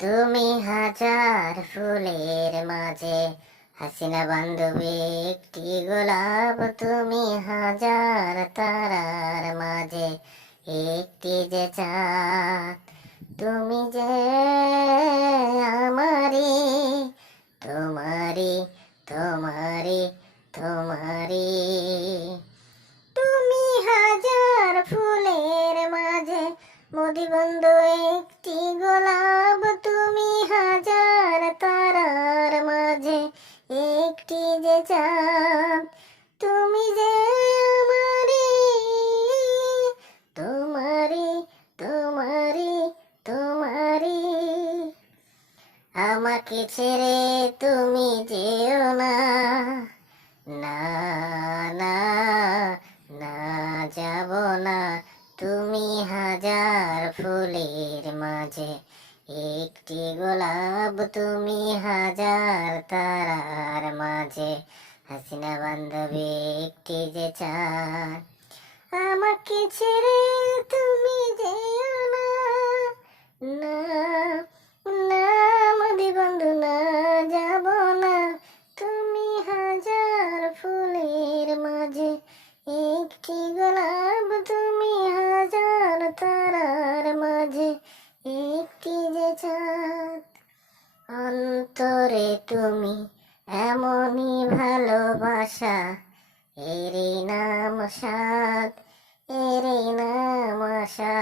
তুমি হাজার ফুলের মাঝে হাসিনা বান্ধবী একটি গোলাপ। তুমি হাজার তারার মাঝে একটি যে চাঁদ। তুমি যে আমারি, তোমারি, তোমারি, তোমারি। তুমি হাজার ফুলের মাঝে মদিবন্ধু একটি গোলাপ। তুমি হাজার তারার মাঝে একটি যে চাঁদ। তুমি যে আমারি, তোমারি, তোমারি, তোমারি। আমাকে ছেড়ে তুমি যেও না, না, না, না, যাব না। তুমি হাজার ফুলের মাঝে একটি গোলাপ। তুমি হাজার তারার মাঝে হাসিনা বান্ধবী একটি যে চাঁদ। আমাকে ছেড়ে তুমি যেও না, না, না, মদি বন্ধু, না, যাব না। তুমি হাজার ফুলের মাঝে একটি গোলাপ। তুমি হাজার তারার মাঝে একটি যে চাঁদ। অন্তরে তুমি এমনই ভালোবাসা, এরই নাম সাদ, এরই নাম আশা।